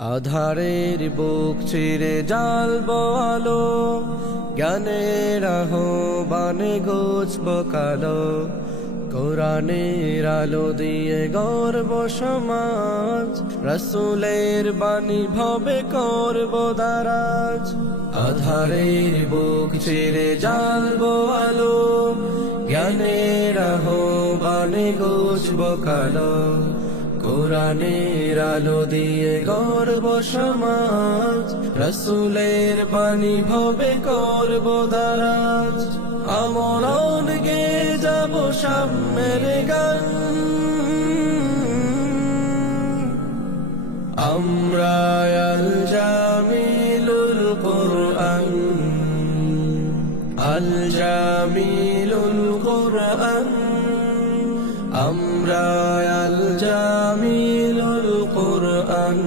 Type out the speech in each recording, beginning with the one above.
আধারের বুক চিরে জ্বালবো আলো, জ্ঞানের আহ্বানে ঘুচবো কালো। কোরআনের আলো দিয়ে গর্ব সমাজ, রাসূলের বাণী ভবে করব দারাজ। আধারের বুক চিরে জ্বালবো আলো, জ্ঞানের আহ্বানে ঘুচবো কালো। কোরআনের আলো দিয়ে গর্ব সমাজ, রাসূলের বাণী ভবে করব দারাজ। আমরণ গে যাব সাম্যের গান, আমরা আল জামিলুল কোরআন, আল জামিলুল কোরআন। আমরা আল জামিলুল কোরআন,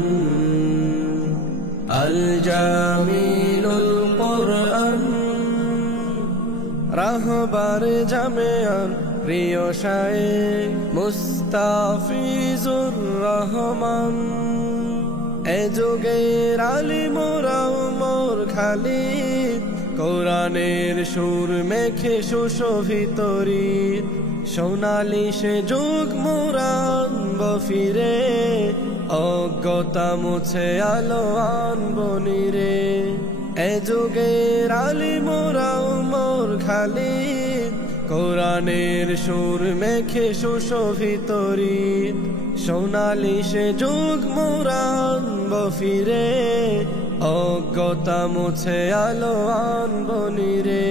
আল জামিলুল কোরআন। রাহবার জামেয়ান প্রিয় শায়েখ মুস্তাফিজুর রহমান, এ যুগের আলিম ওমর খালিদ, কোরআনের সুর মেখে সুশোভিত রীত। সোনালি সে যুগ মুরানব ফিরে, অজ্ঞতা মুছে আলো আনব নিরে। এ যুগের আলিম ওমর খালিদ, কোরআনের সুর মেখে সুশোভিত রীত। সোনালি সে যুগ মুরানব ফিরে, অজ্ঞতা মুছে আলো আনব নিরে।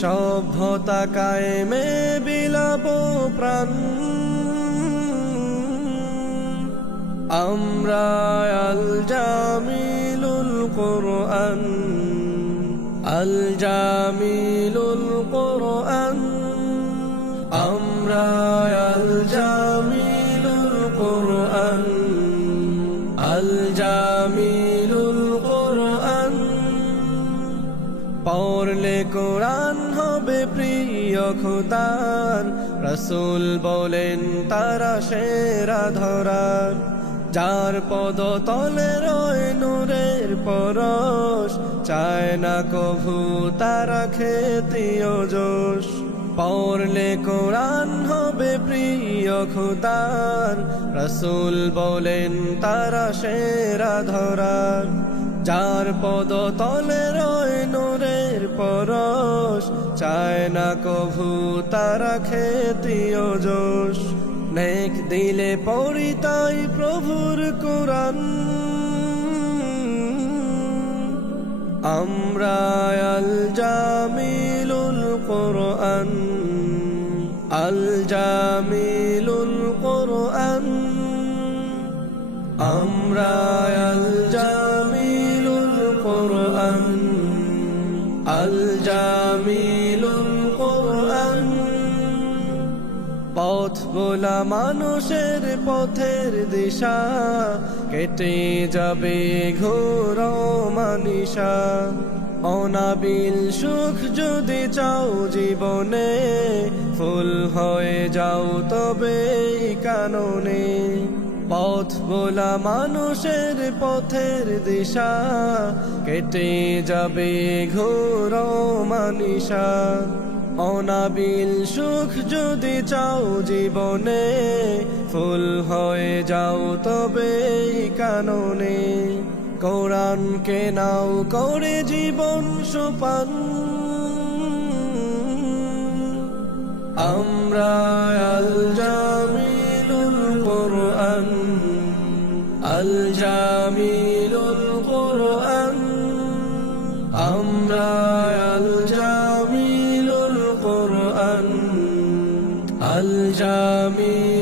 সভ্যতা কায়েমে বিলাবো প্রাণ, আমরা আল জামিলুল কোরআন, আল জামিলুল কোরআন। আমরা আল জামিলুল কোরআন, আল জামিলুল কোরআন। পড়লে কোরআন হবে প্রিয় খোদার, রাসূল বলেন তারা সেরা ধরার। যার পদ তলে রয় নূরের পরশ, চায় না কভু তারা খেতিও যশ। পড়লে কোরআন হবে প্রিয় খোদার, রাসূল বলেন তারা সেরা ধরার। যার পদ তলে রয় নূরের পরশ, চায় না কভু তারা খেতিও যশ। নেক দিলে পড়ি তাই প্রভুর কোরআন, আমরা আল জামিলুল কোরআন, আল জামিলুল কোরআন। আমরা আল জামিলুল কোরআন, আল জামিলুল কোরআন। পথ ভোলা মানুষের পথের দিশা, কেটে যাবে ঘোর মানিশা। অনাবিল সুখ যদি চাও জীবনে, ফুল হয়ে যাও তবে কাননে। পথ ভোলা মানুষের পথের দিশা, কেটে যাবে ঘোর মানিশা। অনাবিল সুখ যদি চাও জীবনে, ফুল হয়ে যাও তবে কাননে। কোরআনকে নাও করে জীবন সোপান, আমরা আল জামিলুল কোরআন, আল জামিলুল কোরআন। আমরা আল জামিলুল কোরআন, আল জামিল।